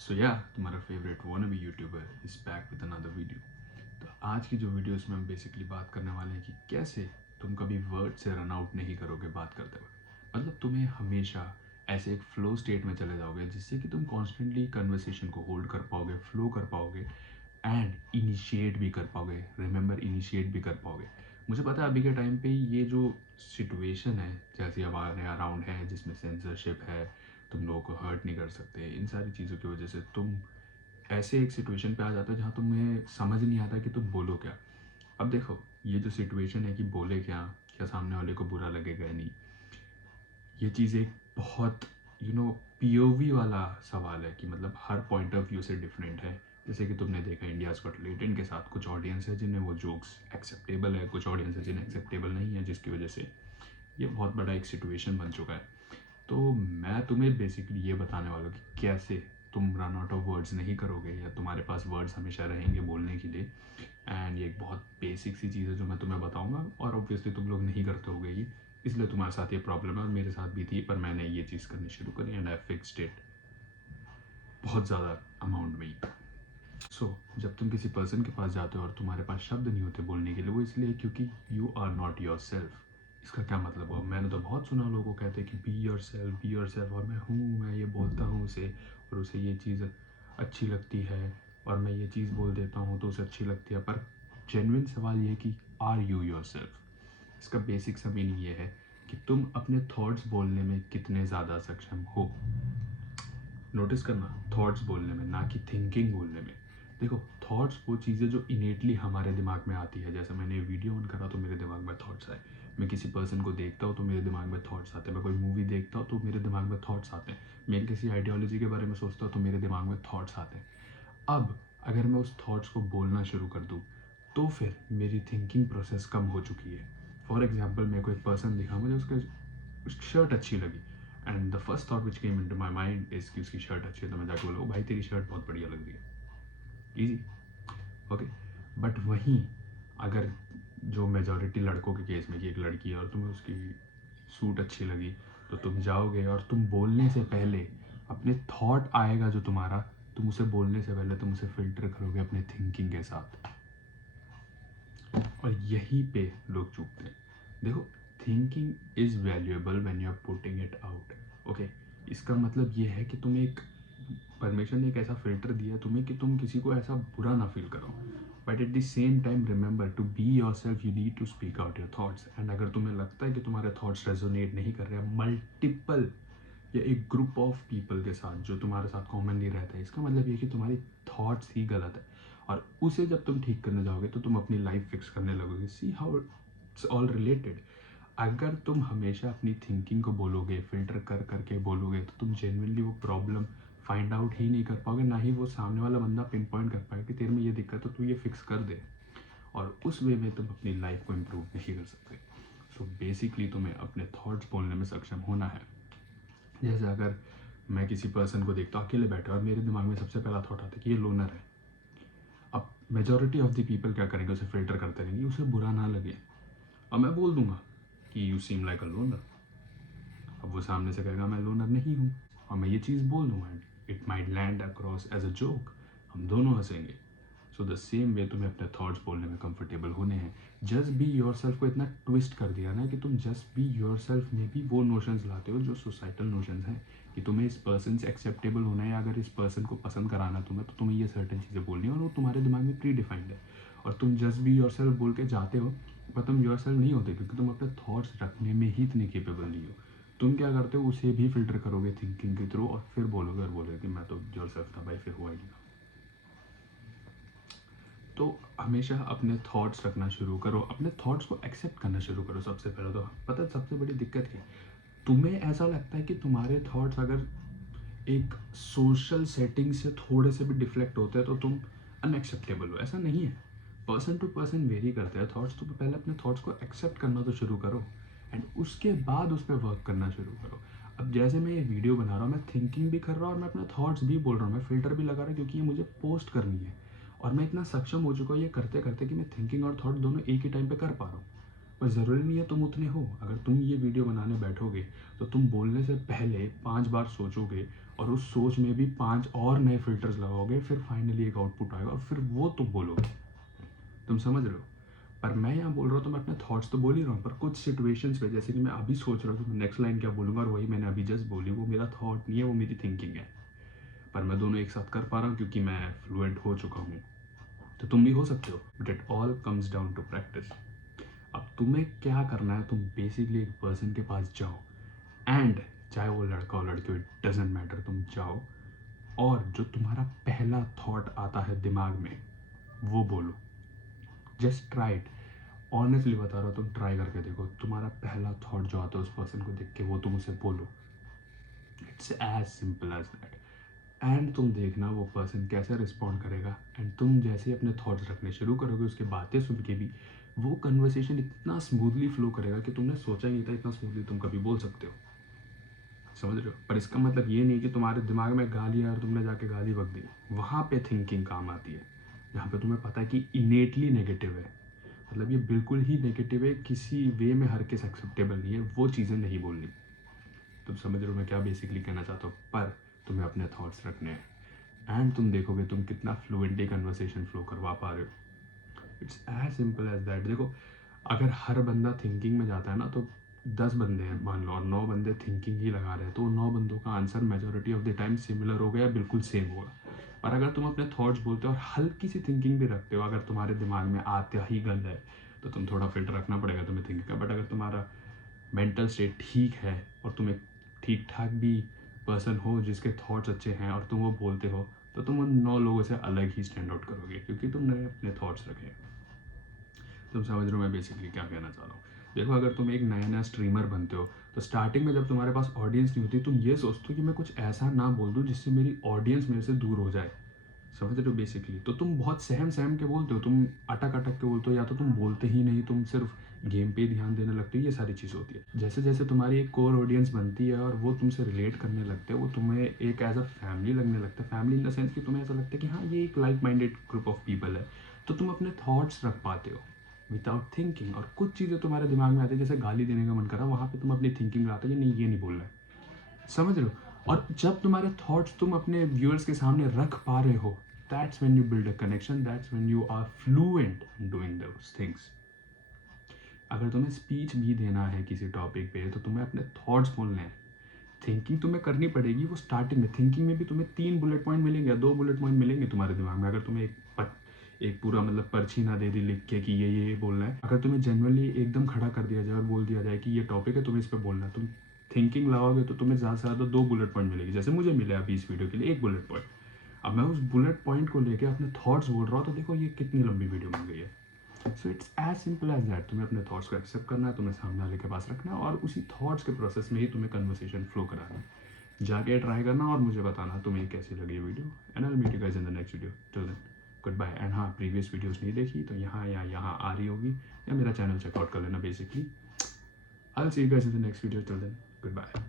सो या तुम्हारा favourite wannabe YouTuber is back with another video. तो आज की जो वीडियो इसमें हम बेसिकली बात करने वाले हैं कि कैसे तुम कभी वर्ड से रन आउट नहीं करोगे बात करते वक्त। मतलब तुम्हें हमेशा ऐसे एक फ्लो स्टेट में चले जाओगे जिससे कि तुम कॉन्स्टेंटली कन्वर्सेशन को होल्ड कर पाओगे, फ्लो कर पाओगे एंड इनिशिएट भी कर पाओगे। रिमेंबर, इनिशिएट भी कर पाओगे। मुझे पता है अभी के टाइम पे ये जो सिचुएशन है जैसे हमारे अराउंड है जिसमें सेंसरशिप है, तुम लोगों को हर्ट नहीं कर सकते, इन सारी चीज़ों की वजह से तुम ऐसे एक सिचुएशन पे आ जाता है जहाँ तुम्हें समझ नहीं आता कि तुम बोलो क्या। अब देखो, ये जो सिचुएशन है कि बोले क्या, क्या सामने वाले को बुरा लगेगा या नहीं, ये चीज़ एक बहुत पीओवी वाला सवाल है कि मतलब हर पॉइंट ऑफ व्यू से डिफरेंट है। जैसे कि तुमने देखा इंडियाज़ गॉट टैलेंट के साथ कुछ ऑडियंस है जिन्हें वो जोक्स एक्सेप्टेबल है, कुछ ऑडियंस है जिन्हें एक्सेप्टेबल नहीं है, जिसकी वजह से ये बहुत बड़ा एक सिचुएशन बन चुका है। तो मैं तुम्हें बेसिकली ये बताने वाला हूँ कि कैसे तुम रन आउट ऑफ वर्ड्स नहीं करोगे या तुम्हारे पास वर्ड्स हमेशा रहेंगे बोलने के लिए। एंड ये एक बहुत बेसिक सी चीज़ है जो मैं तुम्हें बताऊंगा और ऑब्वियसली तुम लोग नहीं करते होगे ये, इसलिए तुम्हारे साथ ये प्रॉब्लम है और मेरे साथ भी थी, पर मैंने ये चीज़ करनी शुरू करी एंड आई फिक्स्ड इट बहुत ज़्यादा अमाउंट में ही। जब तुम किसी पर्सन के पास जाते हो और तुम्हारे पास शब्द नहीं होते बोलने के लिए, वो इसलिए क्योंकि you are not yourself. इसका क्या मतलब हुआ? मैंने तो बहुत सुना लोगों को कहते हैं कि बी योर सेल्फ, और मैं हूँ, मैं ये बोलता हूँ उसे और उसे ये चीज़ अच्छी लगती है और मैं ये चीज़ बोल देता हूँ तो उसे अच्छी लगती है। पर जेन्युइन सवाल ये है कि आर यू योर सेल्फ? इसका बेसिक सा मीनिंग ये है कि तुम अपने थॉट्स बोलने में कितने ज़्यादा सक्षम हो। नोटिस करना, थॉट्स बोलने में, ना कि थिंकिंग बोलने में। देखो, थॉट्स वो चीज़ें जो इनेटली हमारे दिमाग में आती है। जैसे मैंने वीडियो ऑन करा तो मेरे दिमाग में थॉट्स आए, मैं किसी पर्सन को देखता हूँ तो मेरे दिमाग में थॉट्स आते हैं, मैं कोई मूवी देखता हूँ तो मेरे दिमाग में थॉट्स आते हैं, मैं किसी आइडियोलॉजी के बारे में सोचता हूँ तो मेरे दिमाग में थॉट्स आते हैं। अब अगर मैं उस थॉट्स को बोलना शुरू कर दूँ तो फिर मेरी थिंकिंग प्रोसेस कम हो चुकी है। फॉर एग्जाम्पल, मेरे को एक पर्सन दिखा, मुझे उसकी शर्ट अच्छी लगी and the first thought which came into my mind is कि उसकी शर्ट अच्छी है, तो मैं जाके बोला, भाई तेरी शर्ट बहुत बढ़िया लग रही है। Easy, okay. बट वहीं अगर जो मेजॉरिटी लड़कों के केस में कि एक लड़की है और तुम्हें उसकी सूट अच्छी लगी, तो तुम जाओगे और तुम बोलने से पहले अपने थॉट आएगा जो तुम्हारा, तुम उसे बोलने से पहले तुम उसे फिल्टर करोगे अपने थिंकिंग के साथ। और यहीं पे लोग चूकते हैं। देखो, thinking is valuable when you are putting it out. Okay, इसका मतलब ये है कि तुम एक परमिशन ने एक ऐसा फिल्टर दिया तुम्हें कि तुम किसी को ऐसा बुरा ना फील करो, but at the same time remember to be yourself, you need to speak out your thoughts. And अगर तुम्हें लगता है कि तुम्हारे थॉट्स रेजोनेट नहीं कर रहे हैं मल्टीपल या एक ग्रुप ऑफ पीपल के साथ जो तुम्हारे साथ कॉमनली रहता है, इसका मतलब ये कि तुम्हारी थॉट्स ही गलत है। और उसे जब तुम ठीक करने जाओगे तो तुम अपनी लाइफ फिक्स करने लगोगे। See how it's all related. अगर तुम हमेशा अपनी थिंकिंग को बोलोगे, फिल्टर कर करके बोलोगे, तो तुम जेन्युइनली वो प्रॉब्लम फाइंड आउट ही नहीं कर पाओगे, ना ही वो सामने वाला बंदा पिन पॉइंट कर पाएगा कि तेरे में ये दिक्कत है तो ये फिक्स कर दे। और उस वे में तुम अपनी लाइफ को इम्प्रूव नहीं कर सकते। सो बेसिकली तुम्हें अपने थॉट्स बोलने में सक्षम होना है। जैसे अगर मैं किसी पर्सन को देखता हूँ अकेले बैठा और मेरे दिमाग में सबसे पहला थॉट आता है कि ये लोनर है। अब मेजॉरिटी ऑफ द पीपल क्या करेंगे, उसे फिल्टर करते रहेंगे, उसे बुरा ना लगे, और मैं बोल दूंगा कि you seem like a loner. अब वो सामने से कहेगा मैं लोनर नहीं हूँ, और मैं ये चीज़ बोल दूंगा, it might land across as a joke, हम दोनों हंसेंगे। सो द सेम वे तुम्हें अपने थॉट्स बोलने में कंफर्टेबल होने हैं। जस्ट बी योर सेल्फ को इतना ट्विस्ट कर दिया ना कि तुम जस्ट बी योर सेल्फ में भी वो नोशंस लाते हो जो सोसाइटल नोशंस हैं कि तुम्हें इस पर्सन से एक्सेप्टेबल होना है, या अगर इस पर्सन को पसंद कराना तुम्हें, तो तुम्हें ये सर्टेन चीज़ें बोलनी है और वो तुम्हारे दिमाग में प्री डिफाइंड है। और तुम जस्ट बी योर सेल्फ बोल के जाते हो, पर तुम योर सेल्फ नहीं होते क्योंकि तुम अपने थॉट्स रखने में ही इतने केपेबल नहीं हो। तुम क्या करते हो, उसे भी फिल्टर करोगे थिंकिंग के थ्रू और फिर बोलोगे और बोलोगे कि मैं तो योर सेल्फ था भाई, फिर हुआ ही नहीं। तो हमेशा अपने थॉट्स रखना शुरू करो, अपने थॉट्स को एक्सेप्ट करना शुरू करो। सबसे पहले तो पता है सबसे बड़ी दिक्कत क्या है? तुम्हें ऐसा लगता है कि तुम्हारे थॉट्स अगर एक सोशल सेटिंग से थोड़े से भी डिफ्लेक्ट होते हैं तो तुम अनएक्सेप्टेबल हो। ऐसा नहीं है, पर्सन टू पर्सन वेरी करते हैं थॉट्स। तो पहले अपने थॉट्स को एक्सेप्ट करना तो शुरू करो एंड उसके बाद उस पर वर्क करना शुरू करो। अब जैसे मैं ये वीडियो बना रहा हूँ, मैं थिंकिंग भी कर रहा हूँ और मैं अपने थॉट्स भी बोल रहा हूँ, मैं फिल्टर भी लगा रहा हूँ क्योंकि ये मुझे पोस्ट करनी है। और मैं इतना सक्षम हो चुका हूँ ये करते करते कि मैं थिंकिंग और थॉट दोनों एक ही टाइम पे कर पा रहा हूँ। पर ज़रूरी नहीं है तुम उतने हो। अगर तुम ये वीडियो बनाने बैठोगे तो तुम बोलने से पहले 5 बार सोचोगे और उस सोच में भी 5 और नए फिल्टर्स लगाओगे, फिर फाइनली एक आउटपुट आएगा और फिर वो तुम बोलोगे। तुम समझ रहे हो? पर मैं यहाँ बोल रहा हूँ तो मैं अपने थॉट्स तो बोल ही रहा हूँ, पर कुछ सिचुएशंस पे जैसे कि मैं अभी सोच रहा हूँ कि नेक्स्ट लाइन क्या बोलूँगा, और वही मैंने अभी जस्ट बोली, वो मेरा थॉट नहीं है, वो मेरी थिंकिंग है। पर मैं दोनों एक साथ कर पा रहा हूँ क्योंकि मैं फ्लुएंट हो चुका हूँ। तो तुम भी हो सकते हो, but it all comes down to practice. अब तुम्हें क्या करना है, तुम बेसिकली एक पर्सन के पास जाओ, एंड चाहे वो लड़का हो लड़की हो, इट डजेंट मैटर, तुम जाओ और जो तुम्हारा पहला थॉट आता है दिमाग में वो बोलो। Just try it. ऑनेस्टली बता रहा हूँ, तुम ट्राई करके देखो, तुम्हारा पहला थॉट जो आता है उस पर्सन को देख के वो तुम उसे बोलो। It's as simple as that. And तुम देखना वो पर्सन कैसे रिस्पॉन्ड करेगा। एंड तुम जैसे ही अपने थॉट्स रखने शुरू करोगे, उसके बातें सुन के भी वो कन्वर्सेशन इतना स्मूथली फ्लो करेगा कि तुमने सोचा ही नहीं था इतना स्मूथली तुम कभी बोल सकते हो। समझ रहे हो? पर इसका मतलब ये नहीं कि तुम्हारे दिमाग में गाली है और तुमने जाके गाली बक दी। वहाँ पे थिंकिंग काम आती है, जहाँ पे तुम्हें पता है कि इनेटली नेगेटिव है, मतलब ये बिल्कुल ही नेगेटिव है, किसी वे में हर केस एक्सेप्टेबल नहीं है, वो चीज़ें नहीं बोलनी। तुम समझ रहे हो मैं क्या बेसिकली कहना चाहता हूँ? पर तुम्हें अपने थॉट्स रखने हैं एंड तुम देखोगे तुम कितना फ्लुएंटली कन्वर्सेशन फ्लो करवा पा रहे हो। It's as simple as that. देखो, अगर हर बंदा थिंकिंग में जाता है ना, तो 10 बंदे हैं मान लो और 9 बंदे थिंकिंग ही लगा रहे हैं, तो 9 बंदों का answer majority of the time similar होगा या बिल्कुल सेम होगा। और अगर तुम अपने थॉट्स बोलते हो और हल्की सी थिंकिंग भी रखते हो, अगर तुम्हारे दिमाग में आता ही गंद है तो तुम थोड़ा फिल्टर रखना पड़ेगा तुम्हें थिंकिंग का। बट अगर तुम्हारा मेंटल स्टेट ठीक है और तुम एक ठीक ठाक भी पर्सन हो जिसके थॉट्स अच्छे हैं और तुम वो बोलते हो, तो तुम उन 9 लोगों से अलग ही स्टैंड आउट करोगे क्योंकि तुमने अपने थॉट्स रखे। तुम समझ रहे हो मैं बेसिकली क्या कहना चाह रहा हूँ? देखो, अगर तुम एक नया नया स्ट्रीमर बनते हो तो स्टार्टिंग में जब तुम्हारे पास ऑडियंस नहीं होती, तुम ये सोचते हो कि मैं कुछ ऐसा ना बोल दूँ जिससे मेरी ऑडियंस मेरे से दूर हो जाए। समझ रहे हो बेसिकली? तो तुम बहुत सहम सहम के बोलते हो, तुम अटक अटक के बोलते हो, या तो तुम बोलते ही नहीं, तुम सिर्फ गेम पे ध्यान देने लगते हो। ये सारी चीज़ होती है। जैसे जैसे तुम्हारी एक कोर ऑडियंस बनती है और वो तुमसे रिलेट करने लगते हैं, वो तुम्हें एक एज अ फैमिली लगने लगता है। फैमिली इन द सेंस कि तुम्हें ऐसा लगता है कि हाँ, ये एक like minded group of people है, तो तुम अपने थॉट्स रख पाते हो विदाउट थिंकिंग। और कुछ चीज़ें तुम्हारे दिमाग में आती है, जैसे गाली देने का मन करा, वहाँ पे तुम अपनी थिंकिंग लाते हो कि नहीं, ये नहीं बोलना है। समझ रहे हो? और जब तुम्हारे थॉट्स तुम अपने व्यूअर्स के सामने रख पा रहे हो, that's when you build a connection, that's when you are fluent in doing those things. अगर तुम्हें स्पीच भी देना है किसी टॉपिक पे, तो तुम्हें अपने थॉट्स बोलने हैं। थिंकिंग तुम्हें करनी पड़ेगी, वो स्टार्टिंग में। थिंकिंग में भी तुम्हें 3 बुलेट पॉइंट मिलेंगे, 2 बुलेट पॉइंट मिलेंगे तुम्हारे दिमाग में। अगर तुम्हें एक पूरा मतलब पर्ची ना दे दी लिख के कि ये बोलना है, अगर तुम्हें जनरली एकदम खड़ा कर दिया जाए और बोल दिया जाए कि ये टॉपिक है, तुम्हें इस पर बोलना है, तुम थिंकिंग लाओगे तो तुम्हें ज़्यादा से ज़्यादा 2 बुलेट पॉइंट मिलेगी। जैसे मुझे मिले अभी इस वीडियो के लिए 1 बुलेट पॉइंट। अब मैं उस बुलेट पॉइंट को लेकर अपने थॉट्स बोल रहा हूँ, तो देखो ये कितनी लंबी वीडियो बन गई है। So it's as simple as that. तुम्हें अपने थॉट्स को एक्सेप्ट करना है, तुम्हें सामने वाले के पास रखना है, और उसी थॉट्स के प्रोसेस में ही तुम्हें कन्वर्सेशन फ्लो कराना है। जाके ट्राई करना और मुझे बताना तुम्हें कैसी लगी video. And I will meet you guys in the next video. Till then, good bye. And हाँ, प्रीवियस वीडियोस नहीं देखी तो यहाँ या यहाँ आ रही होगी, या मेरा चैनल चेकआउट कर लेना basically. I will see you guys in the next video. Till then, good bye.